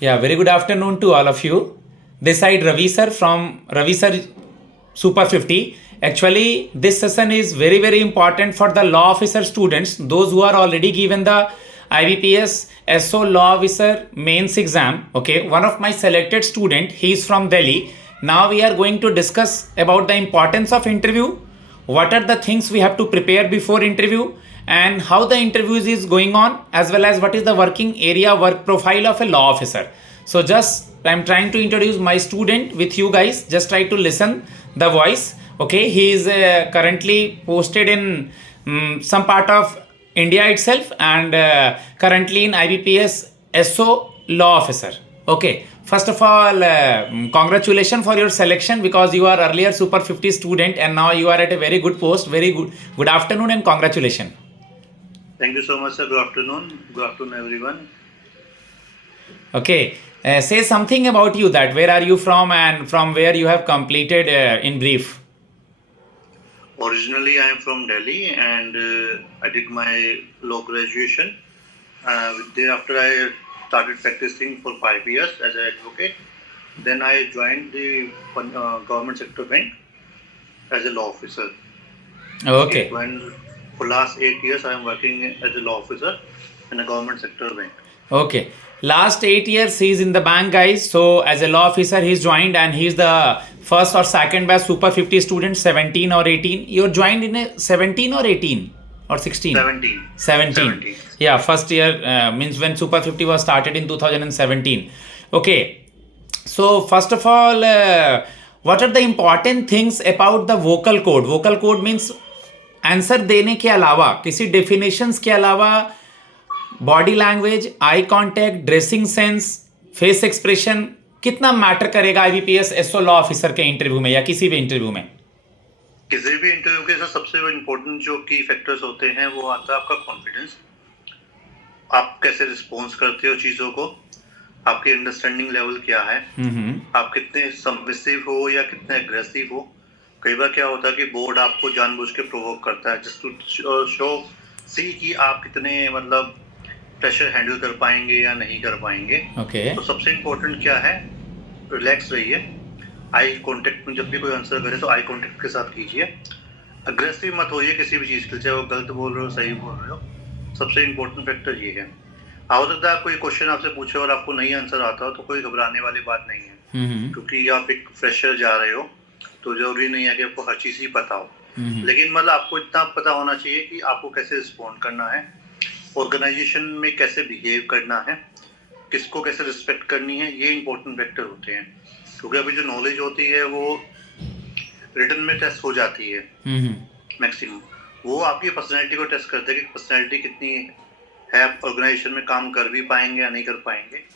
Yeah, very good afternoon to all of you. This side Ravi sir from Ravi sir Super 50. Actually, this session is very important for the law officer students, those who are already given the IBPS SO law officer mains exam. Okay, one of my selected student, he is from Delhi. Now we are going to discuss about the importance of interview, what are the things we have to prepare before interview, and how the interviews is going on, as well as what is the working area work profile of a law officer. So just I'm trying to introduce my student with you guys. Just try to listen the voice. Okay, he is currently posted in some part of India itself, and currently in IBPS SO law officer. Okay, first of all, congratulations for your selection, because you are earlier Super 50 student and now you are at a very good post. Very good afternoon and congratulations. Thank you so much, sir. Good afternoon. Good afternoon, everyone. Okay, say something about you, that where are you from and from where you have completed in brief. Originally, I am from Delhi, and I did my law graduation. Thereafter, I started practicing for 5 years as an advocate. Then I joined the government sector bank as a law officer. Okay. When for last 8 years, I am working as a law officer in a government sector bank. Okay. Last 8 years he is in the bank, guys. So as a law officer he's joined, and he's the first or second batch Super 50 student, 17 or 18. You're joined in a 17 or 18 or 16? 17. 17. Yeah, first year means when Super 50 was started in 2017. Okay. So first of all, what are the important things about the vocal code? Vocal code means answer देने के अलावा, किसी definitions के अलावा, body language, eye contact, dressing sense, face expression कितना matter करेगा IBPS SO law officer के interview में या किसी भी इंटरव्यू में? किसी भी इंटरव्यू के साथ सबसे इम्पोर्टेंट जो की फैक्टर्स होते हैं वो आता है आपका कॉन्फिडेंस। आप कैसे रिस्पॉन्स करते हो चीजों को, आपकी अंडरस्टैंडिंग लेवल क्या है, आप कितने सबमिसिव हो या कितने एग्रेसिव हो। कई बार क्या होता है कि बोर्ड आपको जानबूझ के प्रोवोक करता है जस्ट टू शो सी कि आप कितने मतलब प्रेशर हैंडल कर पाएंगे या नहीं कर पाएंगे। तो सबसे इम्पोर्टेंट क्या है, रिलैक्स रहिए। आई कांटेक्ट में जब भी कोई आंसर करे तो आई कांटेक्ट के साथ कीजिए। अग्रेसिव मत होइए किसी भी चीज के, चाहे वो गलत बोल रहे हो सही बोल रहे हो। सबसे इम्पोर्टेंट फैक्टर ये है। हो सकता है कोई क्वेश्चन आपसे पूछे और आपको नहीं आंसर आता हो, तो कोई घबराने वाली बात नहीं है, क्योंकि आप एक फ्रेशर जा रहे हो तो जरूरी नहीं है कि आपको हर चीज ही पता हो। लेकिन मतलब आपको इतना पता होना चाहिए कि आपको कैसे रिस्पॉन्ड करना है, ऑर्गेनाइजेशन में कैसे बिहेव करना है, किसको कैसे रिस्पेक्ट करनी है। ये इंपॉर्टेंट फैक्टर होते हैं, क्योंकि अभी जो नॉलेज होती है वो रिटन में टेस्ट हो जाती है मैक्सिमम। वो आपकी पर्सनैलिटी को टेस्ट करते हैं कि पर्सनैलिटी कितनी है, आप ऑर्गेनाइजेशन में काम कर भी पाएंगे या नहीं कर पाएंगे।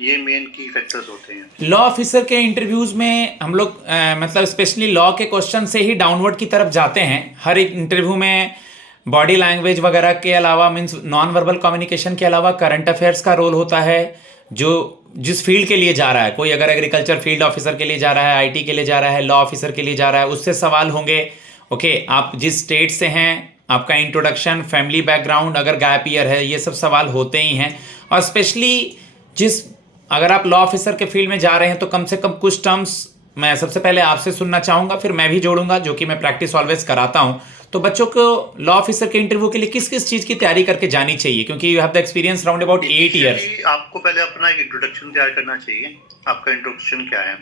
ये मेन की फैक्टर्स होते हैं। लॉ ऑफिसर के इंटरव्यूज में हम लोग मतलब स्पेशली लॉ के क्वेश्चन से ही डाउनवर्ड की तरफ जाते हैं। हर एक इंटरव्यू में बॉडी लैंग्वेज वगैरह के अलावा, मीन्स नॉन वर्बल कम्युनिकेशन के अलावा करंट अफेयर्स का रोल होता है। जो जिस फील्ड के लिए जा रहा है, कोई अगर एग्रीकल्चर फील्ड ऑफिसर के लिए जा रहा है, आईटी के लिए जा रहा है, लॉ ऑफिसर के लिए जा रहा है, उससे सवाल होंगे। ओके, आप जिस स्टेट से हैं, आपका इंट्रोडक्शन, फैमिली बैकग्राउंड, अगर गैप ईयर है, ये सब सवाल होते ही हैं। और स्पेशली अगर आप लॉ ऑफिसर के फील्ड में जा रहे हैं तो कम से कम कुछ टर्म्स मैं सबसे पहले आपसे सुनना चाहूँगा, फिर मैं भी जोड़ूंगा, जो कि मैं प्रैक्टिस ऑलवेज कराता हूँ। तो बच्चों को लॉ ऑफिसर के इंटरव्यू के लिए किस किस चीज़ की तैयारी करके जानी चाहिए, क्योंकि you have the experience round about 8 years. आपको पहले अपना एक इंट्रोडक्शन तैयार करना चाहिए। आपका इंट्रोडक्शन क्या है,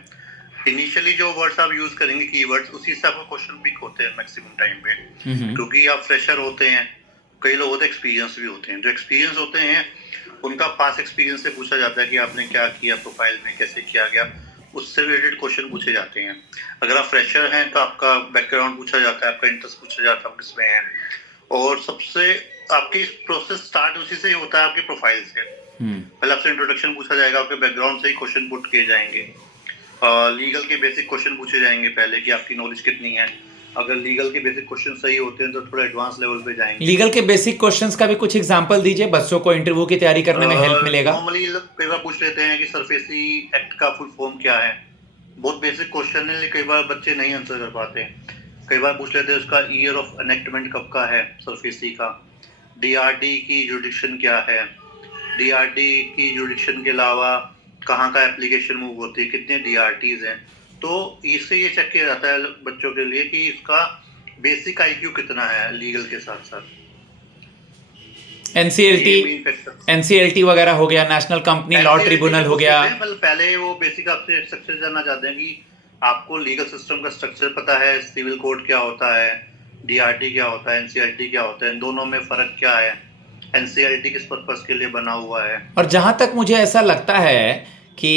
इनिशियली जो वर्ड्स आप यूज करेंगे, कीवर्ड्स, उसी से आपको क्वेश्चन पिक होते हैं मैक्सिमम टाइम पे, क्योंकि आप फ्रेशर होते हैं। कई लोग होते हैं एक्सपीरियंस भी होते हैं। जो एक्सपीरियंस होते हैं उनका पास एक्सपीरियंस से पूछा जाता है कि आपने क्या किया प्रोफाइल में, कैसे किया गया, उससे रिलेटेड क्वेश्चन पूछे जाते हैं। अगर आप फ्रेशर हैं तो आपका बैकग्राउंड पूछा जाता है, आपका इंटरेस्ट पूछा जाता है किसमें है, और सबसे आपकी प्रोसेस स्टार्ट उसी से ही होता है, आपके प्रोफाइल से। पहले आपसे इंट्रोडक्शन पूछा जाएगा, आपके बैकग्राउंड से ही क्वेश्चन पुट किए जाएंगे। लीगल के बेसिक क्वेश्चन पूछे जाएंगे पहले कि आपकी नॉलेज कितनी है। अगर लीगल के बेसिक क्वेश्चन सही होते हैं तो थोड़ा एडवांस लेवल पे जाएंगे। लीगल के बेसिक क्वेश्चंस का भी कुछ एग्जांपल दीजिए, बच्चों को इंटरव्यू की तैयारी करने में हेल्प मिलेगा। नॉर्मली कई बार पूछ लेते हैं कि सरफेसी एक्ट का फुल फॉर्म क्या है। बहुत बेसिक क्वेश्चन है, कई बार बच्चे नहीं आंसर कर पाते हैं। कई बार पूछ लेते हैं उसका ईयर ऑफ एनेक्टमेंट कब का है सरफेसी का, डीआरडी की जुडिक्शन क्या है, डीआरटी की जुडिक्शन के अलावा कहाँ का एप्लीकेशन मूव होती है, कितने डीआरटीज हैं, तो इससे ये चेक किया जाता है बच्चों के लिए कि इसका बेसिक आईक्यू कितना है लीगल के साथ साथ। एनसीएलटी वगैरह हो गया, नेशनल कंपनी लॉ ट्रिब्यूनल हो गया। मतलब पहले वो बेसिक आपसे स्ट्रक्चर जानना चाहते हैं कि आपको लीगल सिस्टम का स्ट्रक्चर पता है, सिविल कोड क्या होता है, डीआरटी क्या होता है, एनसीएलटी क्या होता है, इन दोनों में फर्क क्या है, एनसीएलटी किस पर्पस के लिए बना हुआ है। और जहाँ तक मुझे ऐसा लगता है कि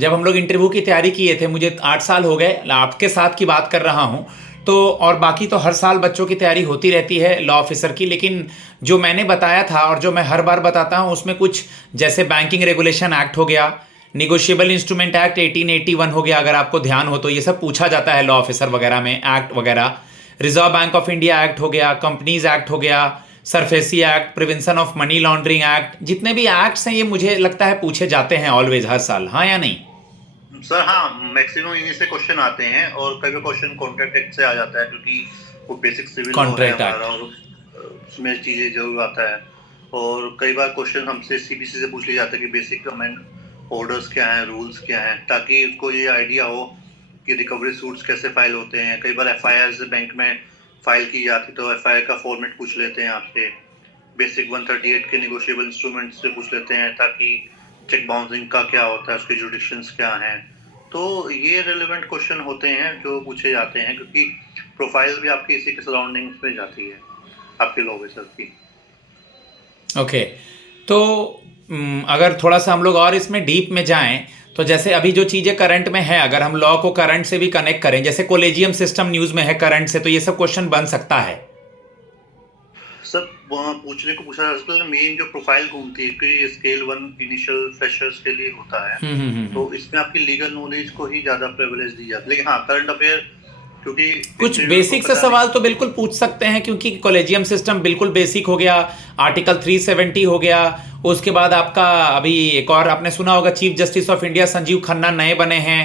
जब हम लोग इंटरव्यू की तैयारी किए थे, मुझे 8 साल हो गए, आपके साथ की बात कर रहा हूँ, तो और बाकी तो हर साल बच्चों की तैयारी होती रहती है लॉ ऑफिसर की, लेकिन जो मैंने बताया था और जो मैं हर बार बताता हूँ उसमें कुछ जैसे बैंकिंग रेगुलेशन एक्ट हो गया, निगोशिएबल इंस्ट्रूमेंट एक्ट 1881 हो गया, अगर आपको ध्यान हो तो ये सब पूछा जाता है लॉ ऑफिसर वगैरह में, एक्ट वगैरह। Reserve bank of India act हो गया, कंपनीज एक्ट हो गया, SARFAESI act, prevention of money laundering act, जितने भी एक्ट्स हैं ये मुझे लगता है पूछे जाते हैं ऑलवेज, हर साल, हाँ या नहीं? सर हाँ, मैक्सिमम इन्हीं से क्वेश्चन आते हैं और कई क्वेश्चन कॉन्ट्रैक्ट एक्ट से आ जाता है क्योंकि वो बेसिक सिविल कॉन्ट्रैक्ट एक्ट और उसमें चीजें जरूर आता है। और कई बार क्वेश्चन हमसे सीबीसी से पूछ लिया जाता है कि बेसिक कमेंट ऑर्डर्स क्या हैं, रूल्स क्या हैं, ताकि उसको ये आइडिया हो कि रिकवरी सूट्स कैसे फाइल होते हैं। कई बार एफआईआर बैंक में फाइल की जाती तो एफआईआर का फॉर्मेट पूछ लेते हैं आपसे, बेसिक 138 के निगोशिएबल इंस्ट्रूमेंट से पूछ लेते हैं ताकि चेक बाउंसिंग का क्या होता है, उसके जुडिक्शंस क्या हैं। तो ये रेलेवेंट क्वेश्चन होते हैं जो पूछे जाते हैं क्योंकि प्रोफाइल भी आपकी इसी के सराउंडिंग्स में जाती है आपके लॉ ऑफिसर की। ओके, तो अगर थोड़ा सा हम लोग और इसमें डीप में जाएं तो जैसे अभी जो चीज़ें करंट में है, अगर हम लॉ को करंट से भी कनेक्ट करें, जैसे कोलेजियम सिस्टम न्यूज़ में है करंट से, तो ये सब क्वेश्चन बन सकता है। सब पूछने को पूछा जा सकता है। मेन जो प्रोफाइल घूमती है कि स्केल 1 इनिशियल फ्रेशर्स के लिए होता है, तो इसमें आपकी लीगल नॉलेज को ही ज्यादा प्रिविलेज दी जाती है। लेकिन हाँ, करंट अफेयर क्योंकि कुछ बेसिक से सवाल तो बिल्कुल पूछ सकते हैं क्योंकि कॉलेजियम सिस्टम बिल्कुल बेसिक हो गया, आर्टिकल 370 हो गया, उसके बाद आपका अभी एक और आपने सुना होगा chief justice of India Sanjeev Khanna नए बने हैं,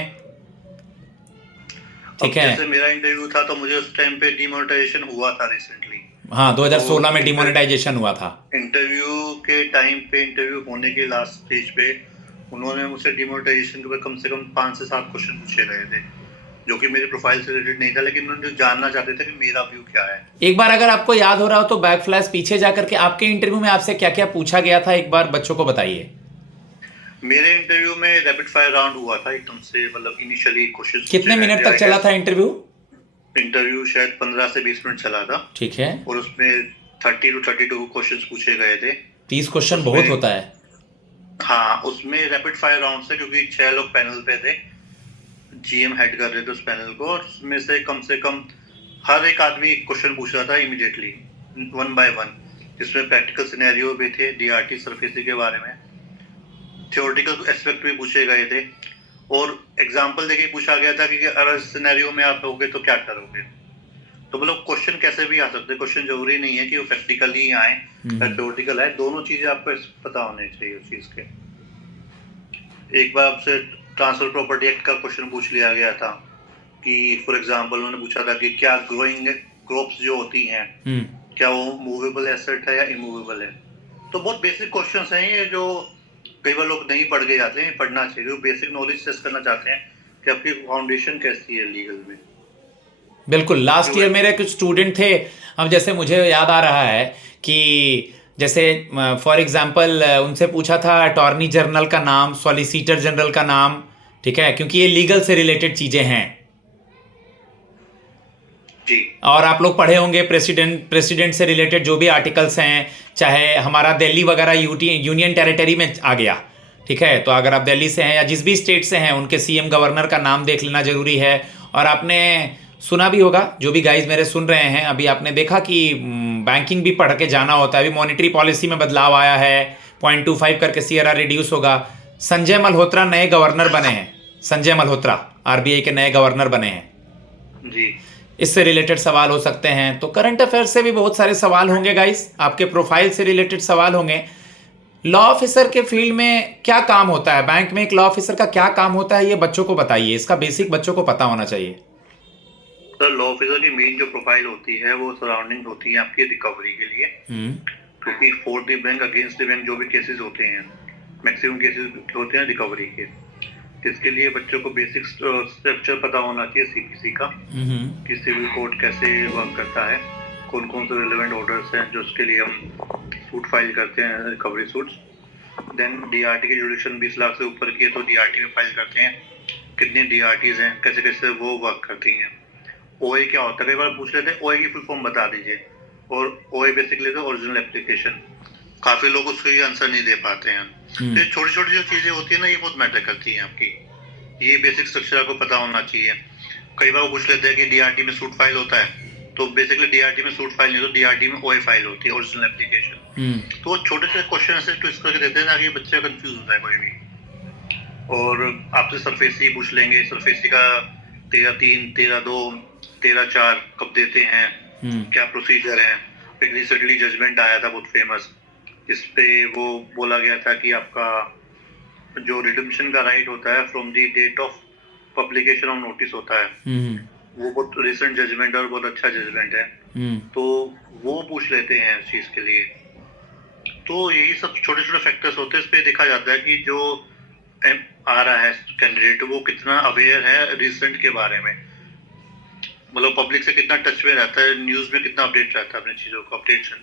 ठीक है। जैसे मेरा इंटरव्यू था तो मुझे उस टाइम पे डिमोनेटाइजेशन हुआ था रिसेंटली। हाँ, 2016 में डिमोनेटाइजेशन हुआ था। इंटरव्यू के टाइम पे, इंटरव्यू होने के लास्ट स्टेज पे उन्होंने मुझसे डिमोनेटाइजेशन के ऊपर कम से कम 5 से 7 क्वेश्चन पूछे गए थे जो कि मेरे प्रोफाइल से रिलेटेड नहीं था, लेकिन उन्होंने जो जानना चाहते थे कि मेरा व्यू क्या है। एक बार अगर आपको याद हो रहा हो तो बैक फ्लैश पीछे जाकर के आपके इंटरव्यू में आपसे क्या क्या पूछा गया था, एक बार बच्चों को बताइए। मेरे इंटरव्यू में रैपिड फायर राउंड हुआ था एकदम से, मतलब इनिशियली क्वेश्चन। कितने मिनट तक चला था इंटरव्यू? इंटरव्यू शायद 15 से 20 मिनट चला था, ठीक है। और उसमें 30 to 32 क्वेश्चंस पूछे गए थे। 30 क्वेश्चन बहुत होता है। हाँ, उसमें रैपिड फायर राउंड से, क्योंकि 6 लोग पैनल पे थे, जीएम हेड कर रहे थे उस पैनल को, और उसमें से कम हर एक आदमी एक क्वेश्चन पूछ रहा था इमीडिएटली 1 by 1, जिसमें प्रैक्टिकल सिनेरियो भी थे, डीआरटी सरफेसी के बारे में, थ्योरेटिकल एस्पेक्ट भी पूछे गए थे, और एग्जांपल देके पूछा गया था कि अगर इस सिनेरियो में आप होगे तो क्या करोगे। तो मतलब क्वेश्चन कैसे भी आ सकते हैं, क्वेश्चन जरूरी नहीं है कि वो प्रैक्टिकली आए या थ्योरेटिकल आए, दोनों चीजें आपको पता होने चाहिए उस चीज के। एक बार आपसे ट्रांसफर प्रॉपर्टी एक्ट का क्वेश्चन पूछ लिया गया था कि फॉर एग्जांपल उन्होंने पूछा था कि क्या ग्रोइंग क्रॉप्स जो होती हैं क्या वो मूवेबल एसेट है या इमूवेबल है। तो बहुत बेसिक क्वेश्चंस हैं ये जो कई बार लोग नहीं पढ़ के जाते हैं, पढ़ना चाहिए। वो बेसिक नॉलेज टेस्ट करना चाहते हैं कि आपकी फाउंडेशन कैसी है लीगल में। बिल्कुल, लास्ट ईयर मेरे कुछ स्टूडेंट थे, अब जैसे मुझे याद आ रहा है कि जैसे फॉर एग्जांपल उनसे पूछा था अटॉर्नी जनरल का नाम, सॉलिसिटर जनरल का नाम, ठीक है, क्योंकि ये लीगल से रिलेटेड चीजें हैं जी। और आप लोग पढ़े होंगे प्रेसिडेंट से रिलेटेड जो भी आर्टिकल्स हैं, चाहे हमारा दिल्ली वगैरह यूनियन टेरिटरी में आ गया, ठीक है, तो अगर आप दिल्ली से हैं या जिस भी स्टेट से हैं उनके सीएम गवर्नर का नाम देख लेना जरूरी है। और आपने सुना भी होगा, जो भी गाइज मेरे सुन रहे हैं, अभी आपने देखा कि बैंकिंग भी पढ़ के जाना होता है। अभी मॉनेटरी पॉलिसी में बदलाव आया है, 0.25 करके सीआरआर रिड्यूस होगा। संजय मल्होत्रा नए गवर्नर बने हैं, संजय मल्होत्रा आरबीआई के नए गवर्नर बने हैं जी। इससे रिलेटेड सवाल हो सकते हैं। तो करंट अफेयर से भी बहुत सारे सवाल होंगे गाइस, आपके प्रोफाइल से रिलेटेड सवाल होंगे। लॉ ऑफिसर के फील्ड में क्या काम होता है, बैंक में एक लॉ ऑफिसर का क्या काम होता है, ये बच्चों को बताइए, इसका बेसिक बच्चों को पता होना चाहिए। सर, लॉ ऑफिसर की मेन जो प्रोफाइल होती है वो सराउंडिंग होती है आपकी रिकवरी के लिए। क्योंकि for the bank against the bank जो भी केसेस होते हैं, मैक्सिमम केसेस होते हैं रिकवरी के। तो इसके लिए बच्चों को बेसिक स्ट्रक्चर पता होना चाहिए सीपीसी का, कि सिविल कोड कैसे वर्क करता है, कौन कौन से रिलेवेंट ऑर्डर्स हैं जो उसके लिए हम सूट फाइल करते हैं, रिकवरी सूट्स। देन डीआरटी की जुडिक्शन 20 लाख से ऊपर की है तो डीआरटी में फाइल करते हैं, कितनी डीआरटीज हैं, कैसे कैसे वो वर्क करती हैं। ओए क्या होता है, कई बार पूछ लेते हैं ओए की फुल फॉर्म बता दीजिए, और ओए बेसिकली तो ओरिजिनल एप्लीकेशन, काफी लोग उसको ये आंसर नहीं दे पाते हैं। तो छोटी छोटी जो चीजें होती है ना, ये बहुत मैटर करती हैं आपकी, ये बेसिक स्ट्रक्चर आपको पता होना चाहिए। कई बार वो पूछ लेते हैं कि डीआरटी में सूट फाइल होता है, तो बेसिकली डीआरटी में सूट फाइल नहीं, तो डीआरटी में ओए फाइल होती है, ओरिजिनल एप्लीकेशन। तो छोटे से क्वेश्चन ऐसे ट्विस्ट करके देते हैं ना कि बच्चा कंफ्यूज होता है कोई भी। और आपसे सरफेसी पूछ लेंगे, सरफेसी का 13-3, 13-2, 13-4 कब देते हैं, क्या प्रोसीजर है। एक रिसेंटली जजमेंट आया था बहुत फेमस, जिसपे वो बोला गया था कि आपका जो रिडम्पशन का राइट होता है from the date of publication of notice होता है, वो बहुत रिसेंट जजमेंट और बहुत अच्छा जजमेंट है। तो वो पूछ लेते हैं इस चीज के लिए। तो यही सब छोटे छोटे फैक्टर्स होते हैं, इस पे देखा जाता है कि जो आ रहा है कैंडिडेट वो कितना अवेयर है रिसेंट के बारे में, मतलब पब्लिक से कितना टच में रहता है, न्यूज में कितना अपडेट रहता है अपनी चीजों को। Updation,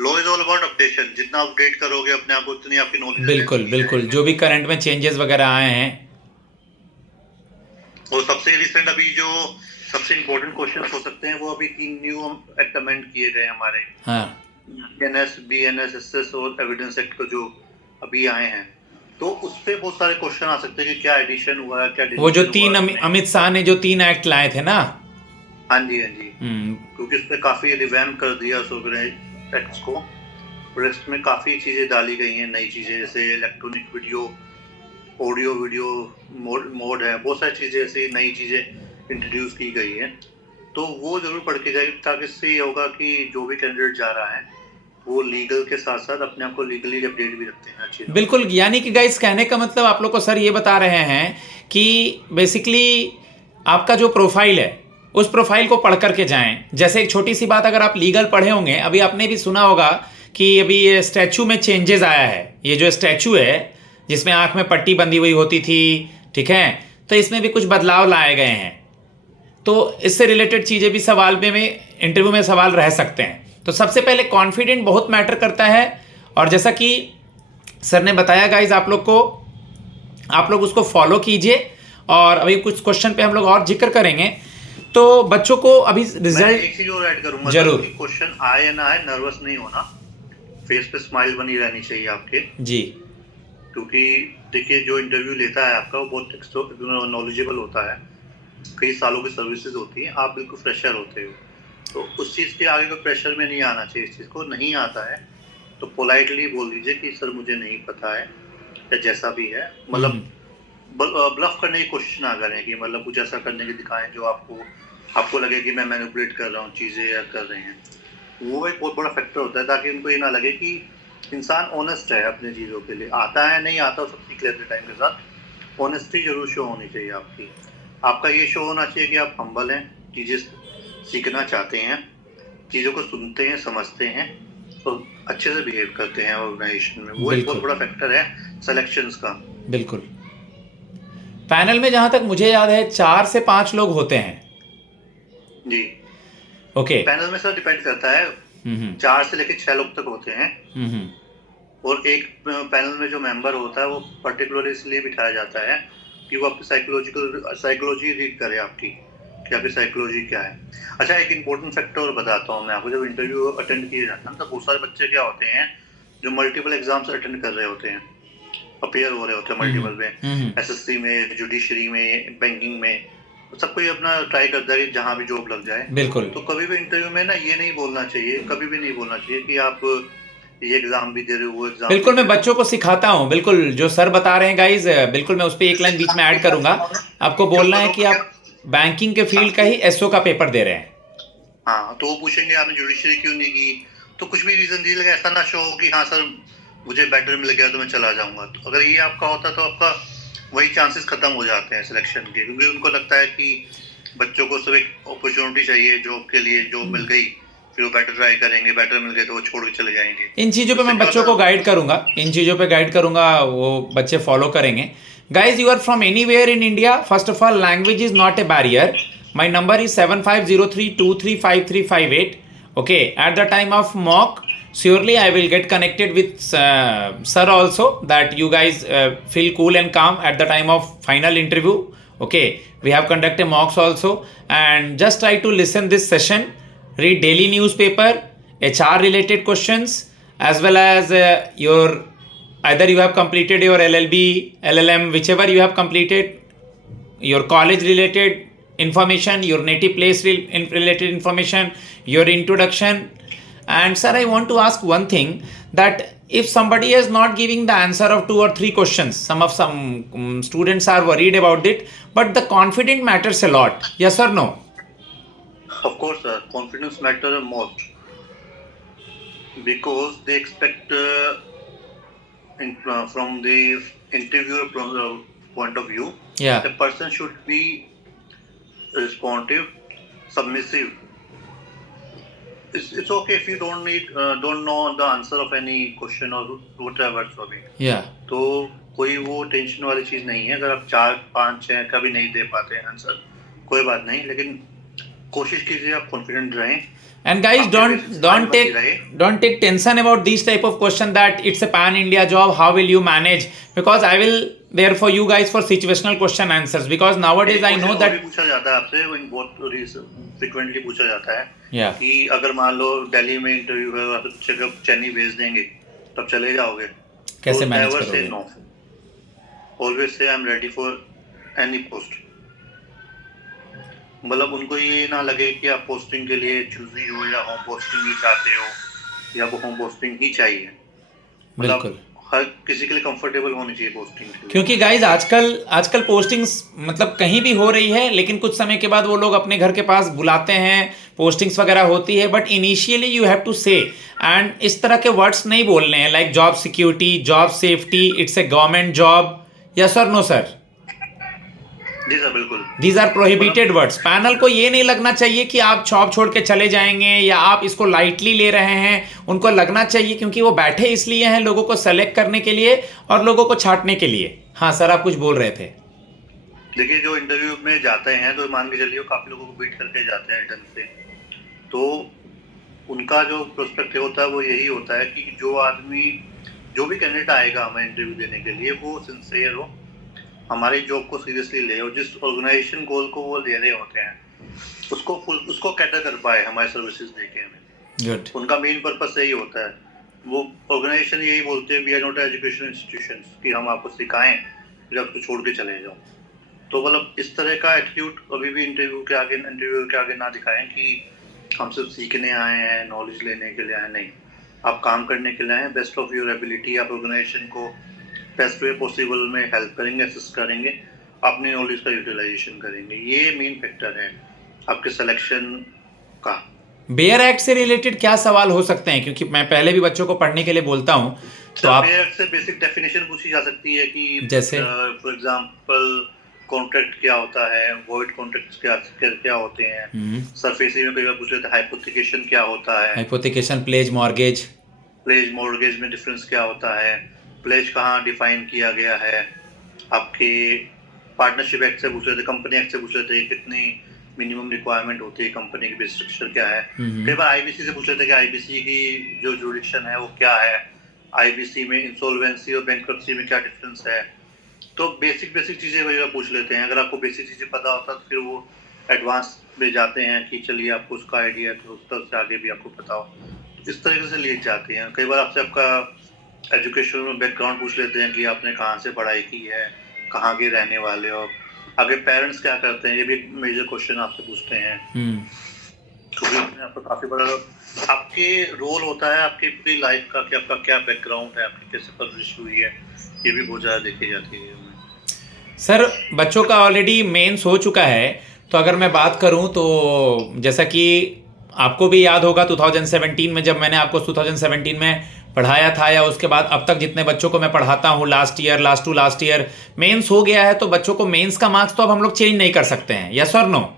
law is all about updation, जितना अपडेट करोगे अपने आप को उतनी आपकी नॉलेज। बिल्कुल बिल्कुल, जो भी करंट में चेंजेस वगैरह आए हैं। और सबसे रिसेंट अभी जो सबसे इम्पोर्टेंट क्वेश्चन हो सकते हैं, वो अभी 3 न्यू एक्ट अमेंड किए गए हमारे, बीएनएस, बीएनएसएस और एविडेंस एक्ट को जो अभी आए हैं। तो उस पे बहुत सारे क्वेश्चन आ सकते हैं कि क्या एडिशन हुआ है, क्या वो जो 3 अमित शाह ने जो 3 एक्ट लाए थे ना। हाँ जी हाँ जी, क्योंकि उसमें काफी रिवैम्प कर दिया एक्ट्स को, और इसमें काफी चीजें डाली गई हैं, नई चीजें, जैसे electronic video, audio video mode है, बहुत सारी चीजें ऐसी नई चीजें इंट्रोड्यूस की गई है। तो वो जरूर पढ़ के जाएगी, ताकि इससे ये होगा कि जो भी कैंडिडेट जा रहा है वो लीगल के साथ साथ अपने आप को लीगली अपडेट भी रखते हैं अच्छी। बिल्कुल, यानी कि गाइस कहने का मतलब आप लोग को सर ये बता रहे हैं कि बेसिकली आपका जो प्रोफाइल है उस प्रोफाइल को पढ़ करके जाएं। जैसे एक छोटी सी बात, अगर आप लीगल पढ़े होंगे, अभी आपने भी सुना होगा कि अभी ये स्टैचू में चेंजेस आया है। ये जो स्टैचू है जिसमें आंख में पट्टी बंधी हुई होती थी, ठीक है, तो इसमें भी कुछ बदलाव लाए गए हैं। तो इससे रिलेटेड चीज़ें भी सवाल में इंटरव्यू में सवाल रह सकते हैं। तो सबसे पहले कॉन्फिडेंट बहुत मैटर करता है, और जैसा कि सर ने बताया गाइज आप लोग को, आप लोग उसको फॉलो कीजिए। और अभी कुछ क्वेश्चन पे हम लोग और जिक्र करेंगे। तो बच्चों को अभी रिजल्ट एक चीज और ऐड करूंगा जरूर, क्वेश्चन आए या ना आए नर्वस नहीं होना, फेस पे स्माइल बनी रहनी चाहिए आपके जी। क्योंकि देखिए जो इंटरव्यू लेता है आपका वो बहुत नॉलेजेबल होता है, कई सालों की सर्विसेज होती हैं, आप बिल्कुल फ्रेशर होते हो, तो उस चीज़ के आगे कोई प्रेशर में नहीं आना चाहिए। इस चीज़ को नहीं आता है तो पोलाइटली बोल दीजिए कि सर मुझे नहीं पता है, या जैसा भी है, मतलब ब्लफ करने की कोशिश ना करें कि मतलब कुछ ऐसा करने की दिखाएं जो आपको लगे कि मैं मैनिपुलेट कर रहा हूँ चीज़ें या कर रहे हैं। वो एक बहुत बड़ा फैक्टर होता है, ताकि उनको ये ना लगे कि इंसान ऑनेस्ट है अपने चीज़ों के लिए, आता है नहीं आता सब सीख लेते टाइम के साथ। ऑनेस्टी जरूर शो होनी चाहिए आपकी, आपका ये शो होना चाहिए कि आप हम्बल हैं, चीज़ें सीखना चाहते हैं, चीज़ों को सुनते हैं, समझते हैं और अच्छे से बिहेव करते हैं ऑर्गेनाइजेशन में। वो एक बहुत बड़ा फैक्टर है सिलेक्शंस का। बिल्कुल। पैनल में जहां तक मुझे याद है 4 से 5 लोग होते हैं जी। ओके। पैनल में सर डिपेंड करता है, 4 से लेकर 6 लोग तक होते हैं। और एक पैनल में जो मेंबर होता है वो पर्टिकुलरली इसलिए बिठाया जाता है कि वो आपकी साइकोलॉजी रीड करे आपकी, कि आपकी साइकोलॉजी क्या है। अच्छा, एक इम्पोर्टेंट फैक्टर बताता हूँ मैं आपको। जब इंटरव्यू अटेंड किए जाते हैं तो बहुत सारे बच्चे क्या होते हैं जो मल्टीपल एग्जाम्स अटेंड कर रहे होते हैं, अपेयर हो रहे होते हैं मल्टीपल में, एसएससी में, जुडिशरी में, बैंकिंग में, सब कोई अपना ट्राई करता है कि जहाँ भी जॉब लग जाए। बिल्कुल। तो कभी भी इंटरव्यू में ना ये नहीं बोलना चाहिए, कभी भी नहीं बोलना चाहिए कि आप ये एग्जाम भी दे रहे हो, वो एग्जाम। बिल्कुल, मैं बच्चों को सिखाता हूँ, बिल्कुल जो सर बता रहे हैं गाइज, बिल्कुल मैं उस पर एक लाइन बीच में ऐड करूंगा। आपको बोलना है कि आप बैंकिंग के फील्ड का ही एसओ का पेपर दे रहे हैं। हाँ, तो वो पूछेंगे आपने जुडिशरी क्यों नहीं की, तो कुछ भी रीजन दिए, ऐसा ना शो हो कि हाँ सर मुझे बेटर मिल गया तो मैं चला जाऊंगा। तो अगर ये आपका होता तो आपका वही चांसेस खत्म हो जाते हैं सिलेक्शन के, क्योंकि उनको लगता है कि बच्चों को सिर्फ एक अपॉर्चुनिटी चाहिए जॉब के लिए, जॉब मिल गई फिर वो बेटर ट्राई करेंगे, बेटर मिल गए तो वो छोड़ के चले जाएंगे। इन चीज़ों पे मैं इससे क्या बच्चों को होता है? गाइड करूंगा, इन चीज़ों पे गाइड करूंगा, वो बच्चे फॉलो करेंगे. Guys, you are from anywhere in India. First of all, language is not a barrier. My number is 7503235358. Okay, at the time of mock, surely I will get connected with sir also, that you guys feel cool and calm at the time of final interview. Okay, we have conducted mocks also, and just try to listen this session, read daily newspaper, HR related questions, as well as your, either you have completed your LLB, LLM, whichever you have completed, your college related information, your native place related information, your introduction. And sir, I want to ask one thing, that if somebody is not giving the answer of 2 or 3 questions, some students are worried about it, but the confidence matters a lot. Yes or no? Of course, sir. Confidence matters most because they expect from the interviewer point of view, Yeah. the person should be responsive, submissive. It's okay if you don't know the answer of any question or whatever so be. Yeah. तो कोई वो tension वाली चीज नहीं है. अगर आप 4, 5, 6 कभी नहीं दे पाते हैं आंसर, कोई बात नहीं, लेकिन कोशिश कीजिए आप कॉन्फिडेंट रहें. And guys, don't take tension about these type of question, that it's a pan India job, how will you manage, because I will there for you guys for situational question answers, because nowadays I know that पूछा जाता है आपसे, वो बहुत frequently पूछा जाता है. Yeah. कि अगर मान लो दिल्ली में इंटरव्यू है, आप चेन्नई भेज देंगे, तब चले जाओगे, कैसे मैनेज नेवर से करोगे? No, always say I am ready for any post. मतलब उनको ये ना लगे कि आप पोस्टिंग के लिए चूजी हो या होम पोस्टिंग ही चाहते हो, या वो होम पोस्टिंग ही चाहिए. बिल्कुल. मतलब हर किसी के लिए कंफर्टेबल होनी चाहिए पोस्टिंग के लिए. क्योंकि गाइज आजकल पोस्टिंग्स मतलब कहीं भी हो रही है, लेकिन कुछ समय के बाद वो लोग अपने घर के पास बुलाते हैं, पोस्टिंग्स वगैरह होती है, but initially you have to say, and इस तरह के वर्ड्स नहीं बोलने हैं, like job security, job safety, it's a government job. Yes और नो सर? जी सर, बिल्कुल. These are prohibited words. Panel को ये नहीं लगना चाहिए कि आप जॉब छोड़ के चले जाएंगे या आप इसको लाइटली ले रहे हैं. उनको लगना चाहिए क्योंकि वो बैठे इसलिए हैं लोगों को सेलेक्ट करने के लिए और लोगों को छांटने के लिए. हाँ सर, आप कुछ बोल रहे थे. देखिए, जो इंटरव्यू में जाते हैं तो मान के चलिए काफी लोगों को बीट करके जाते हैं ढंग से, तो उनका जो प्रोस्पेक्टिव होता है वो यही होता है कि जो भी कैंडिडेट आएगा हमें इंटरव्यू देने के लिए, वो सिंसियर हो, हमारी जॉब को सीरियसली ले, और जिस ऑर्गेनाइजेशन गोल को वो ले रहे होते हैं उसको कैटर कर पाए हमारे सर्विसेज देके हमें. गुड. उनका मेन पर्पस यही होता है. वो ऑर्गेनाइजेशन यही बोलते हैं, we are not education institution, कि हम आपको सिखाएं फिर आपको छोड़ के चले जाओ. तो मतलब इस तरह का एटीट्यूड कभी भी इंटरव्यू के आगे ना दिखाएं कि हम सिर्फ सीखने आए हैं, नॉलेज लेने के लिए आए. नहीं, आप काम करने के लिए आए, बेस्ट ऑफ योर एबिलिटी. आप ऑर्गेनाइजेशन को बेस्ट वे पॉसिबल में हेल्प करेंगे, असिस्ट करेंगे, अपनी नॉलेज का यूटिलाइजेशन करेंगे. ये मेन फैक्टर है आपके सिलेक्शन का. बेयर एक्ट से रिलेटेड क्या सवाल हो सकते हैं, क्योंकि मैं पहले भी बच्चों को पढ़ने के लिए बोलता हूँ, तो आप बेयर एक्ट से बेसिक डेफिनेशन पूछी जा सकती है कि जैसे फॉर एग्जांपल कॉन्ट्रैक्ट क्या होता है, वॉइड कॉन्ट्रैक्ट्स क्या होते हैं. सरफेसी में कई बार पूछ लेते हैं हाइपोथिकेशन क्या होता है, हाइपोथिकेशन, प्लेज मॉर्गेज में डिफरेंस क्या होता है, प्लेज कहाँ डिफाइन किया गया है. आपके पार्टनरशिप एक्ट से पूछ रहे थे, कंपनी एक्ट से पूछ रहे थे कितनी मिनिमम रिक्वायरमेंट होती है, कंपनी की स्ट्रक्चर क्या है. कई बार आईबीसी से पूछ रहे थे कि आईबीसी की जो जुरिडिक्शन है वो क्या है, आईबीसी में इंसॉल्वेंसी और बैंक्रप्सी में क्या डिफरेंस है. तो बेसिक चीजें वही पूछ लेते हैं. अगर आपको बेसिक चीजें पता होता तो फिर वो एडवांस में जाते हैं कि चलिए आपको उसका आइडिया है, तो उस तरह से आगे भी आपको पता हो. इस तरीके से लिए जाते हैं. कई बार आपसे आपका एजुकेशन बैकग्राउंड पूछ लेते हैं कि आपने कहाँ से पढ़ाई की है, कहाँ के रहने वाले हो, आगे पेरेंट्स क्या करते हैं, ये भी मेजर क्वेश्चन आपसे पूछते हैं. क्योंकि आपका काफी बड़ा आपके रोल होता है आपकी पूरी लाइफ का, कि आपका क्या बैकग्राउंड है, आपकी कैसे परवरिश हुई है, ये भी बहुत ज़्यादा देखी जाती है. सर, बच्चों का ऑलरेडी मेंस हो चुका है, तो अगर मैं बात करूं तो जैसा कि आपको भी याद होगा 2017 में जब मैंने आपको 2017 में पढ़ाया था, या उसके बाद अब तक जितने बच्चों को मैं पढ़ाता हूँ, लास्ट ईयर मेंस हो गया है, तो बच्चों को मेंस का मार्क्स तो अब हम लोग चेंज नहीं कर सकते हैं. यस और नो?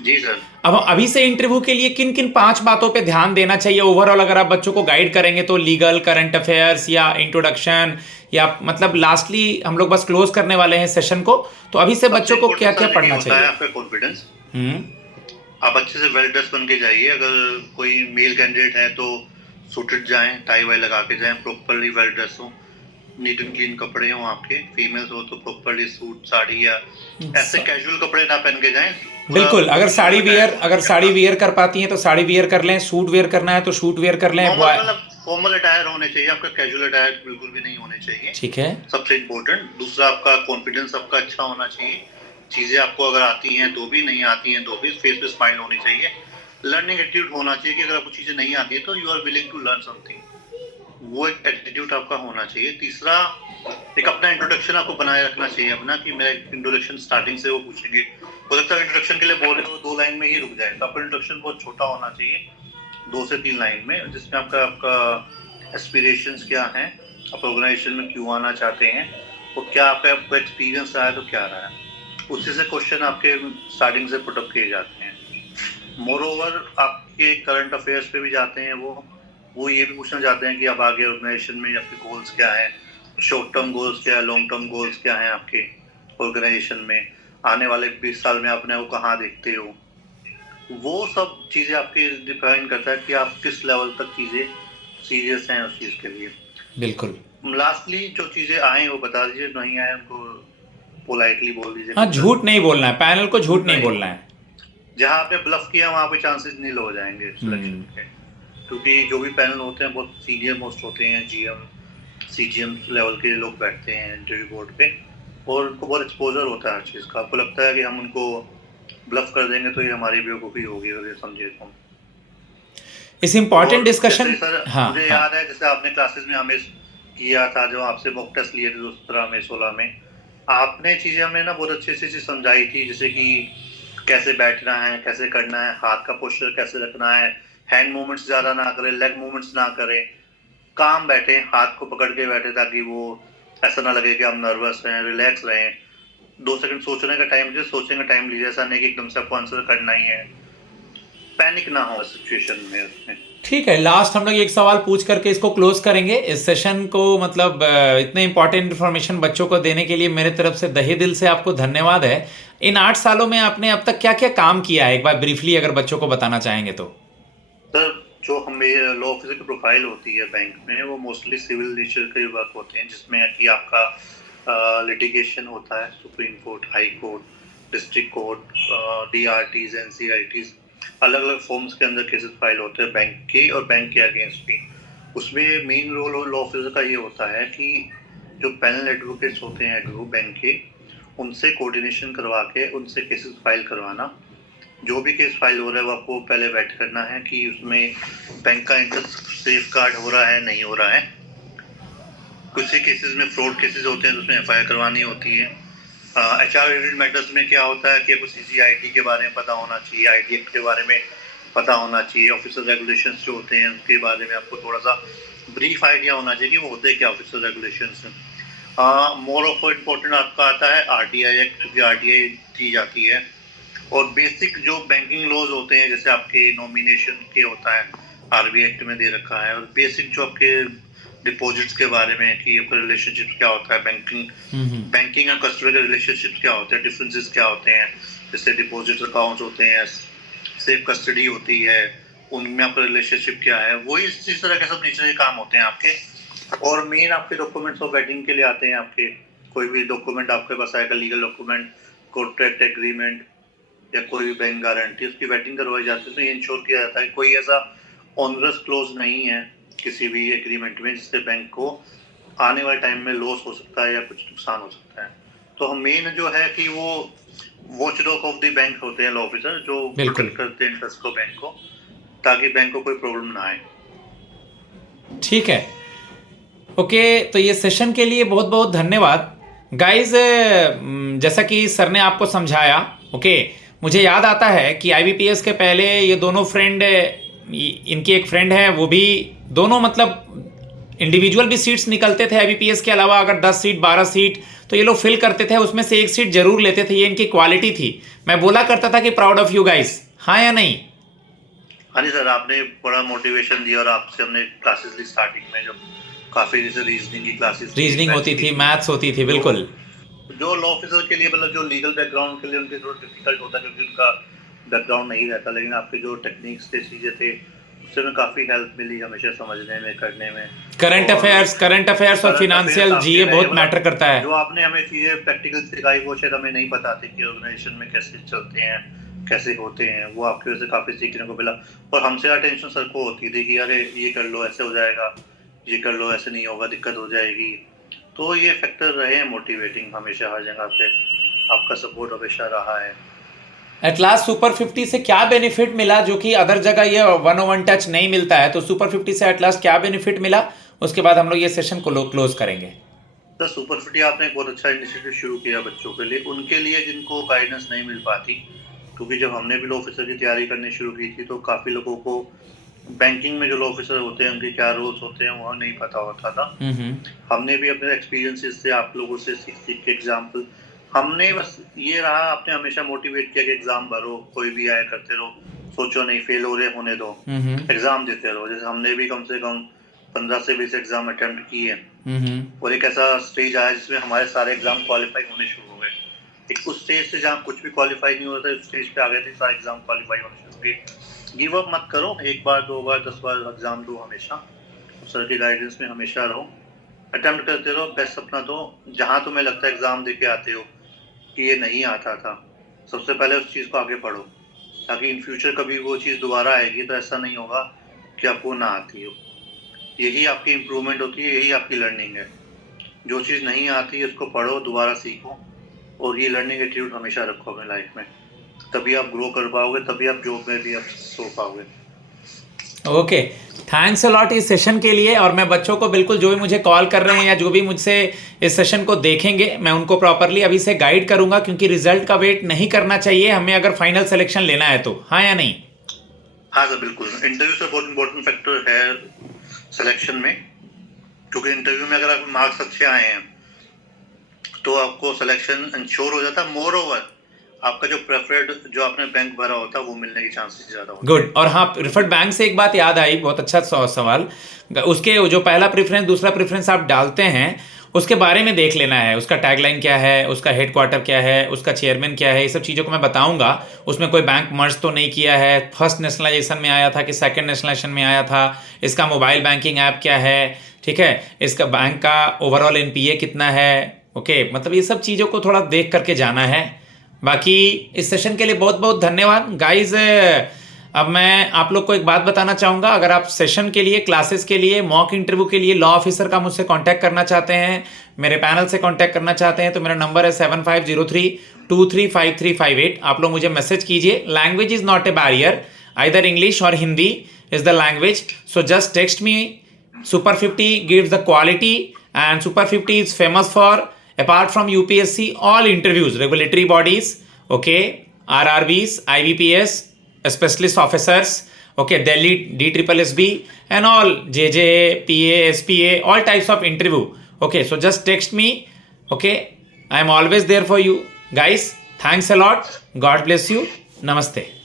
जी सर. अब अभी से इंटरव्यू के लिए किन किन 5 बातों पे ध्यान देना चाहिए ओवरऑल, अगर आप बच्चों को गाइड करेंगे तो? लीगल, करंट अफेयर्स या इंट्रोडक्शन, या मतलब लास्टली हम लोग बस क्लोज करने वाले हैं सेशन को, तो अभी से बच्चों को क्या क्या पढ़ना चाहिए? आपका कॉन्फिडेंस, आप अच्छे से वेल ड्रेस बन के जाइए। अगर कोई मेल कैंडिडेट है तो सूटेड जाएं, टाई वाई लगा के जाएं, प्रॉपरली वेल ड्रेस हो, नीट एंड क्लीन कपड़े हो आपके। फीमेल्स हो तो प्रॉपरली सूट साड़ी या ऐसे कैजुअल कपड़े ना पहन के जाएं। बिल्कुल, अगर साड़ी वियर कर पाती हैं तो साड़ी वियर कर लें, सूट वेयर करना है तो सूट वेयर कर लें। फॉर्मल अटायर होने चाहिए, आपका कैजुअल अटायर बिल्कुल भी नहीं होने चाहिए। ठीक है, सबसे इम्पोर्टेंट। दूसरा, आपका कॉन्फिडेंस आपका अच्छा होना चाहिए। चीजें आपको अगर आती हैं तो भी, नहीं आती हैं तो भी, फेस पे स्माइल होनी चाहिए। लर्निंग एटीट्यूड होना चाहिए कि अगर आपको चीजें नहीं आती है तो you are willing to learn something, वो एक एटीट्यूड आपका होना चाहिए। तीसरा, एक अपना इंट्रोडक्शन आपको बनाए रखना चाहिए अपना, कि मेरा इंट्रोडक्शन स्टार्टिंग से वो पूछेंगे, हो सकता है इंट्रोडक्शन के लिए बोले तो 2 लाइन में ही रुक जाए, तो आपका इंट्रोडक्शन बहुत छोटा होना चाहिए, 2 से 3 लाइन में, जिसमें आपका एस्पिरेशंस क्या हैं, आप ऑर्गेनाइजेशन में क्यों आना चाहते हैं, और क्या आपका एक्सपीरियंस रहा है तो क्या रहा है, उसी से क्वेश्चन आपके स्टार्टिंग से पुटअप किए जाते हैं। मोर ओवर आपके करंट अफेयर्स पे भी जाते हैं वो ये भी पूछना चाहते हैं कि आप आगे ऑर्गेनाइजेशन में आपके गोल्स क्या हैं, शॉर्ट टर्म गोल्स क्या है, लॉन्ग टर्म गोल्स क्या हैं आपके ऑर्गेनाइजेशन में, आने वाले 20 साल में आपने वो कहाँ देखते हो। वो सब चीज़ें आपके डिफाइन करता है कि आप किस लेवल तक चीज़ें सीरियस हैं उस चीज़ के लिए। बिल्कुल। लास्टली जो चीज़ें आए वो बता दीजिए, नहीं आए उनको पोलाइटली बोल दीजिए। हाँ, झूठ नहीं बोलना है, पैनल को झूठ नहीं बोलना है। जहाँ आपने ब्लफ किया वहाँ पे चांसेस नील हो जाएंगे सिलेक्शन के, क्योंकि जो भी पैनल होते हैं बहुत सीनियर मोस्ट होते हैं, जीएम सीजीएम लेवल के लोग बैठते हैं इंटरव्यू बोर्ड पे, और उनको बहुत एक्सपोजर होता है हर चीज़ का। आपको लगता है कि हम उनको ब्लफ कर देंगे तो ये हमारी बेवकूफ़ी होगी, और ये समझिए तुम इस इम्पोर्टेंट डिस्कशन। हाँ, मुझे याद है जैसे आपने क्लासेस में हमें किया था, जो आपसे मॉक टेस्ट लिए थे 2017 में 16 में, आपने चीज़ें हमें ना बहुत अच्छे से समझाई थी, जैसे कि कैसे बैठना है, कैसे करना है, हाथ का पोस्चर कैसे रखना है, हैंड मूवमेंट्स ज़्यादा ना करें, लेग मूवमेंट्स ना करें, काम बैठे, हाथ को पकड़ के बैठे, ताकि वो ऐसा ना लगे कि हम नर्वस हैं, रिलैक्स रहें। 2 सेकंड सोचने का टाइम लीजिए, सोचने का टाइम लीजिए, ऐसा नहीं कि एकदम से आपको आंसर करना ही है, पैनिक ना हो सिचुएशन में उसमें। ठीक है, लास्ट हम लोग एक सवाल पूछ करके इसको क्लोज करेंगे इस सेशन को। मतलब इतने इंपॉर्टेंट इन्फॉर्मेशन बच्चों को देने के लिए मेरे तरफ से तहे दिल से आपको धन्यवाद है। इन 8 सालों में आपने अब तक क्या क्या काम किया है, एक बार ब्रीफली अगर बच्चों को बताना चाहेंगे तो। सर, जो हमें लॉ ऑफिसर की प्रोफाइल होती है बैंक में, वो मोस्टली सिविल नेचर के वर्क होते हैं, जिसमें कि आपका लिटिगेशन होता है, supreme court, high court, district court, DRTs, NCLTs, अलग अलग फॉर्म्स के अंदर केसेस फाइल होते हैं बैंक के और बैंक के अगेंस्ट भी। उसमें मेन रोल लॉ ऑफिसर का ये होता है कि जो पैनल एडवोकेट्स होते हैं बैंक के, उनसे कोऑर्डिनेशन करवा के उनसे केसेस फाइल करवाना। जो भी केस फाइल हो रहा है वो आपको पहले वेट करना है कि उसमें बैंक का इंटरेस्ट सेफ गार्ड हो रहा है, नहीं हो रहा है। कुछ ही केसेस में फ्रॉड केसेस होते हैं तो उसमें FIR करवानी होती है। HR रिलेटेड मैटर्स में क्या होता है कि आपको CCIT के बारे में पता होना चाहिए, IT एक्ट के बारे में पता होना चाहिए, ऑफिसर रेगुलेशंस जो होते हैं उनके बारे में आपको थोड़ा सा ब्रीफ आइडिया होना चाहिए कि वो होते हैं क्या officer regulations. More of important आपका आता है RTI एक्ट, क्योंकि RTI दी जाती है, और बेसिक जो बैंकिंग लॉज होते हैं, जैसे आपके नॉमिनेशन के होता है, RBI एक्ट में दे रखा है, और बेसिक जो आपके डिपॉजिट्स के बारे में कि आपका रिलेशनशिप क्या होता है, बैंकिंग और कस्टमर के रिलेशनशिप क्या होते हैं, डिफरेंसेस क्या होते हैं, जैसे डिपॉजिट अकाउंट्स होते हैं, सेफ कस्टडी होती है, उनमें आपका रिलेशनशिप क्या है, वही इस तरह के सब नेचर के काम होते हैं आपके। और मेन आपके डॉक्यूमेंट्स ऑफ वेटिंग के लिए आते हैं आपके, कोई भी डॉक्यूमेंट आपके पास आएगा, लीगल डॉक्यूमेंट, कॉन्ट्रैक्ट एग्रीमेंट या कोई भी बैंक गारंटी, उसकी वेटिंग करवाई जाती है। उसमें ये इंश्योर किया जाता है कोई ऐसा ऑनरस क्लोज नहीं है किसी भी एग्रीमेंट में जिससे बैंक को आने वाले टाइम में लॉस हो सकता है या कुछ नुकसान हो सकता है। तो हम मेन जो है कि वो वॉचडॉग ऑफ द बैंक होते हैं लॉ ऑफिसर, जो प्रोटेक्ट करते हैं इंटरेस्ट को बैंक को, ताकि बैंक को कोई प्रॉब्लम ना आए। ठीक है, ओके, तो ये सेशन के लिए बहुत बहुत धन्यवाद गाइज। जैसा कि सर ने आपको समझाया, ओके, मुझे याद आता है कि IBPS के पहले ये दोनों फ्रेंड, इनकी एक फ्रेंड है, वो भी दोनों मतलब इंडिविजुअल भी सीट्स निकलते थे IBPS के अलावा। अगर 10 सीट 12 सीट तो ये लोग फिल करते थे, उसमें से एक सीट जरूर लेते थे, ये इनकी क्वालिटी थी। मैं बोला करता था कि प्राउड ऑफ यू गाइस, हाँ या नहीं? हाँ जी सर, आपने बड़ा मोटिवेशन दिया और आपसे हमने क्लासेस ली स्टार्टिंग में, जो काफी जैसे रीजनिंग की क्लासेस, रीजनिंग होती थी, मैथ्स होती थी, बिल्कुल। जो लॉ ऑफिसर के लिए, मतलब जो लीगल बैकग्राउंड के लिए उनके थोड़ा डिफिकल्ट होता है क्योंकि उनका बैकग्राउंड नहीं रहता, लेकिन आपके जो टेक्निक्स थे, चीज़ें थे, उससे हमें काफ़ी हेल्प मिली हमेशा समझने में, करने में। करंट अफेयर्स और फिनेंशियल जीए बहुत मैटर करता है। जो आपने हमें चीज़ें प्रैक्टिकल सिखाई वो शायद हमें नहीं पता थी कि ऑर्गेनाइजेशन में कैसे चलते हैं, कैसे होते हैं, वो आपकी वजह से काफ़ी सीखने को मिला। और हमसे ज़्यादा टेंशन सर को होती थी कि अरे ये कर लो ऐसे हो जाएगा, ये कर लो ऐसे नहीं होगा, दिक्कत हो जाएगी। तो ये फैक्टर रहे हैं मोटिवेटिंग हमेशा हर जगह पे, आपका सपोर्ट हमेशा रहा है। एट लास्ट सुपर 50 से क्या बेनिफिट मिला जो कि अदर जगह ये 101 टच नहीं मिलता है, तो सुपर 50 से एट लास्ट क्या बेनिफिट मिला, उसके बाद हम लोग ये सेशन को क्लोज करेंगे। सर सुपर 50 आपने एक बहुत अच्छा इनिशिएटिव शुरू किया बच्चों के लिए, उनके लिए जिनको गाइडेंस नहीं मिल पाती, क्योंकि जब हमने भी लॉ ऑफिसर की तैयारी करनी शुरू की थी तो काफ़ी लोगों को बैंकिंग में जो लॉ ऑफिसर होते हैं उनके क्या रोल्स होते हैं वो नहीं पता होता था। हमने भी अपने एक्सपीरियंसेस से आप लोगों से सीख के एग्जाम्पल, हमने बस ये रहा, आपने हमेशा मोटिवेट किया कि एग्जाम भरो, कोई भी आया करते रहो, सोचो नहीं, फेल हो रहे होने दो, एग्जाम देते रहो। जैसे हमने भी कम से कम 15 से 20 एग्जाम अटेम्प्ट किए और एक ऐसा स्टेज आया जिसमें हमारे सारे एग्जाम क्वालिफाई होने शुरू हो गए। एक उस स्टेज से जहाँ कुछ भी क्वालिफाई नहीं हो रहा था, उस स्टेज पे आ गए थे, सारे एग्जाम क्वालिफाई होने शुरू हो गए। गिव अप मत करो, एक बार, 2 बार, 10 बार एग्जाम दो, हमेशा सर की गाइडेंस में हमेशा रहो, अटेम्प्ट करते रहो, बेस्ट अपना दो। जहाँ तुम्हें लगता है एग्जाम दे के आते हो कि ये नहीं आता था, सबसे पहले उस चीज़ को आगे पढ़ो, ताकि इन फ्यूचर कभी वो चीज़ दोबारा आएगी तो ऐसा नहीं होगा कि आपको ना आती हो। यही आपकी इम्प्रूवमेंट होती है, यही आपकी लर्निंग है। जो चीज़ नहीं आती है उसको पढ़ो, दोबारा सीखो, और ये लर्निंग एटीट्यूड हमेशा रखो अपने लाइफ में, तभी आप ग्रो कर पाओगे, तभी आप जॉब में भी आप सो पाओगे। ओके, थैंक्स अ लॉट इस सेशन के लिए। और मैं बच्चों को बिल्कुल, जो भी मुझे कॉल कर रहे हैं या जो भी मुझसे इस सेशन को देखेंगे, मैं उनको प्रॉपरली अभी से गाइड करूंगा, क्योंकि रिजल्ट का वेट नहीं करना चाहिए हमें अगर फाइनल सिलेक्शन लेना है तो। हाँ या नहीं? हाँ सर, बिल्कुल। इंटरव्यू से बहुत इंपॉर्टेंट फैक्टर है सिलेक्शन में, क्योंकि इंटरव्यू में अगर आपके मार्क्स अच्छे आए हैं तो आपको सिलेक्शन इंश्योर हो जाता है। मोर ओवर आपका जो प्रेफर्ड, जो आपने बैंक भरा होता है, वो मिलने की चांसेस ज्यादा होते हैं। गुड। और हाँ, प्रेफर्ड बैंक से एक बात याद आई, बहुत अच्छा सवाल। उसके जो पहला प्रेफरेंस, दूसरा प्रेफरेंस आप डालते हैं, उसके बारे में देख लेना है, उसका टैगलाइन क्या है, उसका हेडक्वार्टर क्या है, उसका चेयरमैन क्या है, ये सब चीज़ों को मैं बताऊंगा। उसमें कोई बैंक मर्ज तो नहीं किया है, फर्स्ट नेशनलाइजेशन में आया था कि सेकंड नेशनलाइजेशन में आया था, इसका मोबाइल बैंकिंग ऐप क्या है, ठीक है, इसका बैंक का ओवरऑल एनपीए कितना है। ओके, मतलब ये सब चीज़ों को थोड़ा देख करके जाना है। बाकी इस सेशन के लिए बहुत बहुत धन्यवाद गाइज। अब मैं आप लोग को एक बात बताना चाहूँगा, अगर आप सेशन के लिए, क्लासेस के लिए, मॉक इंटरव्यू के लिए लॉ ऑफिसर का मुझसे कांटेक्ट करना चाहते हैं, मेरे पैनल से कांटेक्ट करना चाहते हैं, तो मेरा नंबर है 7503235358। आप लोग मुझे मैसेज कीजिए। Language is not a barrier, either English or Hindi is the language, so just text me. Super 50 gives the quality, and Super 50 is famous for, apart from UPSC, all interviews, regulatory bodies, okay, RRBs, IBPS, specialist officers, okay, Delhi DSSB, and all JJ, PA, SPA, all types of interview. Okay, so just text me. Okay, I am always there for you guys. Thanks a lot. God bless you. Namaste.